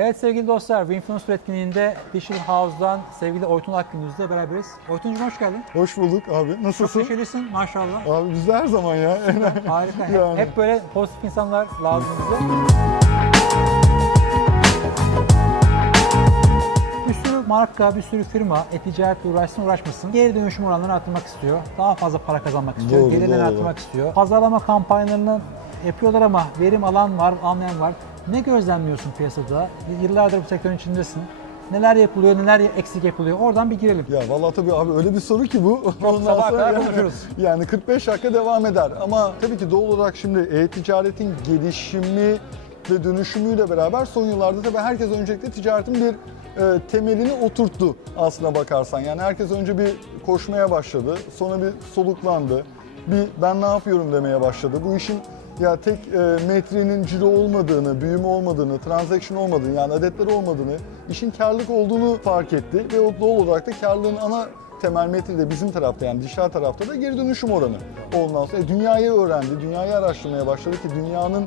Evet sevgili dostlar, Winfluencer etkinliğinde Digital House'dan sevgili Oytun Akgündüz'le beraberiz. Oytuncuğum hoş geldin. Hoş bulduk abi. Çok Nasılsın? neşelisin maşallah. Abi biz de her zaman ya. Harika. Hep, Yani. hep böyle pozitif insanlar lazım bize. Bir sürü marka, bir sürü firma e-ticaretle uğraşsın uğraşmasın. Geri dönüşüm oranlarını arttırmak istiyor. Daha fazla para kazanmak istiyor. Doğru, gelirlerini doğru. arttırmak istiyor. Pazarlama kampanyalarını yapıyorlar ama verim alan var, almayan var. Ne gözlemliyorsun piyasada? Yıllardır bu sektörün içindesin. Neler yapılıyor, neler eksik yapılıyor? Oradan bir girelim. Ya vallahi tabii abi öyle bir soru ki bu. Sabaha sonra kadar yani- konuşuruz. Yani 45 dakika devam eder. Ama tabii ki doğal olarak şimdi e-ticaretin gelişimi ve dönüşümüyle beraber son yıllarda tabii herkes öncelikle ticaretin bir e, temelini oturttu aslına bakarsan. Yani herkes önce bir koşmaya başladı, sonra bir soluklandı, bir ben ne yapıyorum demeye başladı. Bu işin ya tek e, metrenin ciro olmadığını, büyüme olmadığını, transaction olmadığını yani adetler olmadığını, işin karlılık olduğunu fark etti ve doğal olarak da karlılığın ana temel metri de bizim tarafta yani dijital tarafta da geri dönüşüm oranı. Ondan sonra e, dünyayı öğrendi, dünyayı araştırmaya başladı ki dünyanın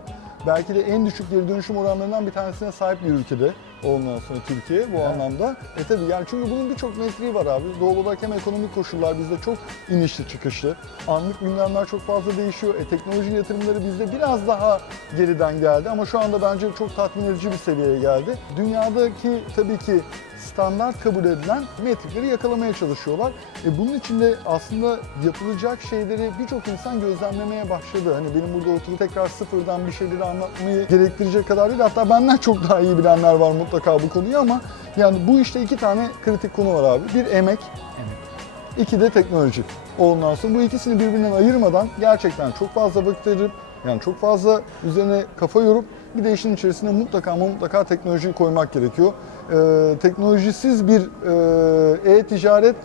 belki de en düşük geri dönüşüm oranlarından bir tanesine sahip bir ülkede ondan sonra Türkiye bu anlamda. E tabii yani çünkü bunun birçok metriği var abi. Doğal olarak hem ekonomik koşullar bizde çok inişli çıkışlı. Anlık gündemler çok fazla değişiyor. E teknoloji yatırımları bizde biraz daha geriden geldi ama şu anda bence çok tatmin edici bir seviyeye geldi. Dünyadaki tabii ki standart kabul edilen metrikleri yakalamaya çalışıyorlar. E bunun için de aslında yapılacak şeyleri birçok insan gözlemlemeye başladı. Hani benim burada oturup tekrar sıfırdan bir şeyleri anlatmayı gerektirecek kadar değil. Hatta benden çok daha iyi bilenler var mutlaka bu konuyu ama yani bu işte iki tane kritik konu var abi. Bir emek, iki de teknoloji. Ondan sonra bu ikisini birbirinden ayırmadan gerçekten çok fazla vakit ayırıp yani çok fazla üzerine kafa yorup bir de işin içerisine mutlaka ama mutlaka teknolojiyi koymak gerekiyor. Ee, teknolojisiz bir e, e-ticaret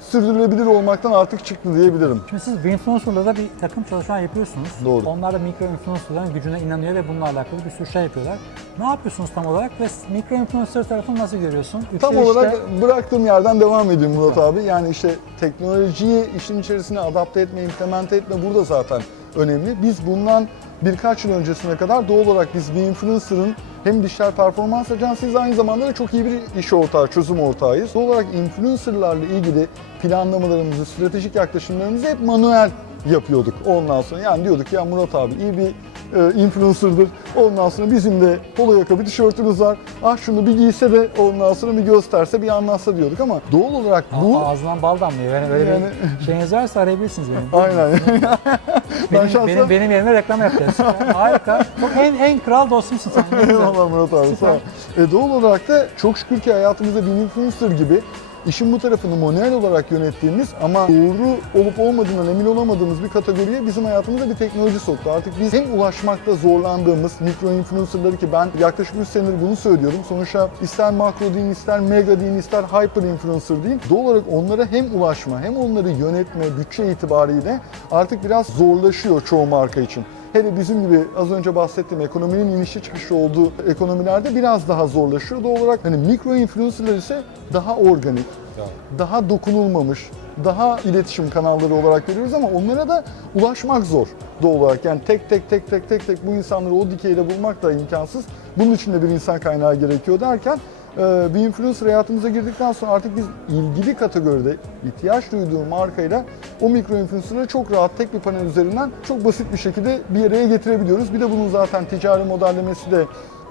sürdürülebilir olmaktan artık çıktı diyebilirim. Şimdi siz Winfluencer'la da bir takım çalışma yapıyorsunuz. Doğru. Onlar da mikro influencer'ların gücüne inanıyor ve bununla alakalı bir sürü şey yapıyorlar. Ne yapıyorsunuz tam olarak ve mikro influencer tarafını nasıl görüyorsun? Tam Yükselişte- olarak bıraktığım yerden devam edeyim Murat abi. Yani işte teknolojiyi işin içerisine adapte etme, implemente etme burada zaten önemli. Biz bundan birkaç yıl öncesine kadar doğal olarak biz bir influencer'ın hem dijital performans ajansıyız aynı zamanda da çok iyi bir iş ortağı, çözüm ortağıyız. Doğal olarak influencer'larla ilgili planlamalarımızı, stratejik yaklaşımlarımızı hep manuel yapıyorduk ondan sonra. Yani diyorduk ya Murat abi iyi bir e, influencer'dır. Ondan sonra bizim de polo yaka bir tişörtümüz var. Ah şunu bir giyse de ondan sonra bir gösterse bir anlatsa diyorduk ama doğal olarak bu Aa, Ağzından bal damlıyor. Yani böyle Yani- bir şeyiniz varsa arayabilirsiniz beni. aynen. Benim, şahsen- benim, benim yerime reklam yapacağız. Harika. Çok en, en kral dostumsun sen. Eyvallah Murat abi sağ ol. E, doğal olarak da çok şükür ki hayatımızda bir influencer gibi işin bu tarafını manuel olarak yönettiğimiz ama doğru olup olmadığından emin olamadığımız bir kategoriye bizim hayatımıza bir teknoloji soktu. Artık biz hem ulaşmakta zorlandığımız mikro influencerları ki ben yaklaşık 3 senedir bunu söylüyorum. Sonuçta ister makro deyin, ister mega deyin, ister hyper influencer deyin. Doğal olarak onlara hem ulaşma hem onları yönetme, bütçe itibariyle artık biraz zorlaşıyor çoğu marka için. Hele bizim gibi az önce bahsettiğim ekonominin inişi çıkışı olduğu ekonomilerde biraz daha zorlaşıyor. Doğal olarak hani mikro influencerlar ise daha organik, daha dokunulmamış, daha iletişim kanalları olarak görüyoruz ama onlara da ulaşmak zor doğal olarak. Yani tek tek tek tek tek tek bu insanları o dikeyde bulmak da imkansız. Bunun için de bir insan kaynağı gerekiyor derken bir influencer hayatımıza girdikten sonra artık biz ilgili kategoride ihtiyaç duyduğu markayla o mikro influencer'ları çok rahat tek bir panel üzerinden çok basit bir şekilde bir araya getirebiliyoruz. Bir de bunun zaten ticari modellemesi de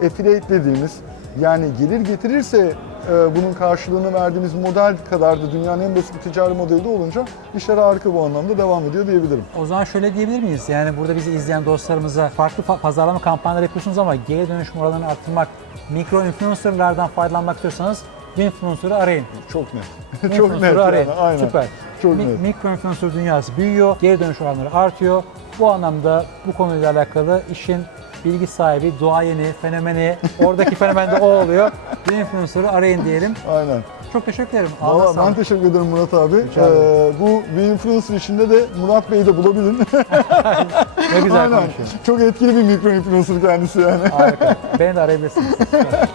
affiliate dediğimiz yani gelir getirirse bunun karşılığını verdiğimiz model kadar da dünyanın en basit ticari modeli de olunca işler harika bu anlamda devam ediyor diyebilirim. O zaman şöyle diyebilir miyiz? Yani burada bizi izleyen dostlarımıza farklı fa- pazarlama kampanyaları yapıyorsunuz ama geri dönüşüm oranlarını arttırmak, mikro influencerlardan faydalanmak istiyorsanız influencer'ı arayın. Çok net. çok net Influencer'ı yani, arayın. aynen. Süper. Çok Mi- net. Mikro influencer dünyası büyüyor, geri dönüş oranları artıyor. Bu anlamda bu konuyla alakalı işin bilgi sahibi, duayeni, fenomeni, oradaki fenomen de o oluyor. Bir influencer'ı arayın diyelim. Aynen. Çok teşekkür ederim. Ağzına Valla ben sağlık. teşekkür ederim Murat abi. Rica. Ee, bu bir influencer içinde de Murat Bey'i de bulabilin. Ne güzel Aynen. konuşuyorsun. Çok etkili bir mikro influencer kendisi yani. Harika. Beni de arayabilirsiniz. Süper.